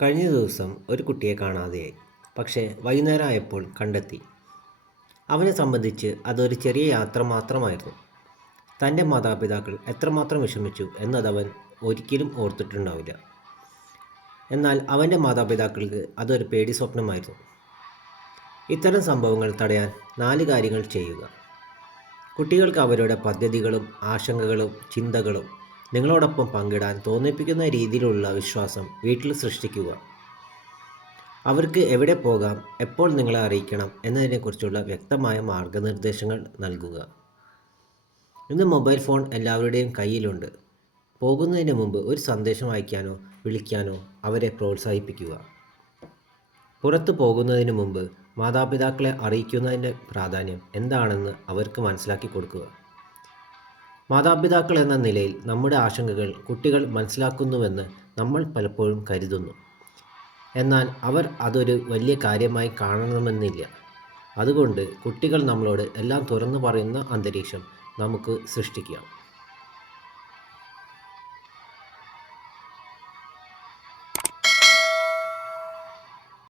കഴിഞ്ഞ ദിവസം ഒരു കുട്ടിയെ കാണാതെയായി. പക്ഷേ വൈകുന്നേരം ആയപ്പോൾ കണ്ടെത്തി. അവനെ സംബന്ധിച്ച് അതൊരു ചെറിയ യാത്ര മാത്രമായിരുന്നു. തൻ്റെ മാതാപിതാക്കൾ എത്രമാത്രം വിഷമിച്ചു എന്നതവൻ ഒരിക്കലും ഓർത്തിട്ടുണ്ടാവില്ല. എന്നാൽ അവൻ്റെ മാതാപിതാക്കൾക്ക് അതൊരു പേടി സ്വപ്നമായിരുന്നു. ഇത്തരം സംഭവങ്ങൾ തടയാൻ 4 കാര്യങ്ങൾ ചെയ്യുക. കുട്ടികൾക്ക് അവരുടെ പദ്ധതികളും ആശങ്കകളും ചിന്തകളും നിങ്ങളോടൊപ്പം പങ്കിടാൻ തോന്നിപ്പിക്കുന്ന രീതിയിലുള്ള വിശ്വാസം വീട്ടിൽ സൃഷ്ടിക്കുക. അവർക്ക് എവിടെ പോകാം, എപ്പോൾ നിങ്ങളെ അറിയിക്കണം എന്നതിനെക്കുറിച്ചുള്ള വ്യക്തമായ മാർഗനിർദ്ദേശങ്ങൾ നൽകുക. ഇന്ന് മൊബൈൽ ഫോൺ എല്ലാവരുടെയും കയ്യിലുണ്ട്. പോകുന്നതിന് മുമ്പ് ഒരു സന്ദേശം അയക്കാനോ വിളിക്കാനോ അവരെ പ്രോത്സാഹിപ്പിക്കുക. പുറത്തു പോകുന്നതിന് മുമ്പ് മാതാപിതാക്കളെ അറിയിക്കുന്നതിൻ്റെ പ്രാധാന്യം എന്താണെന്ന് അവർക്ക് മനസ്സിലാക്കി കൊടുക്കുക. മാതാപിതാക്കൾ എന്ന നിലയിൽ നമ്മുടെ ആശങ്കകൾ കുട്ടികൾ മനസ്സിലാക്കുന്നുവെന്ന് നമ്മൾ പലപ്പോഴും കരുതുന്നു. എന്നാൽ അവർ അതൊരു വലിയ കാര്യമായി കാണണമെന്നില്ല. അതുകൊണ്ട് കുട്ടികൾ നമ്മളോട് എല്ലാം തുറന്നു പറയുന്ന അന്തരീക്ഷം നമുക്ക് സൃഷ്ടിക്കാം.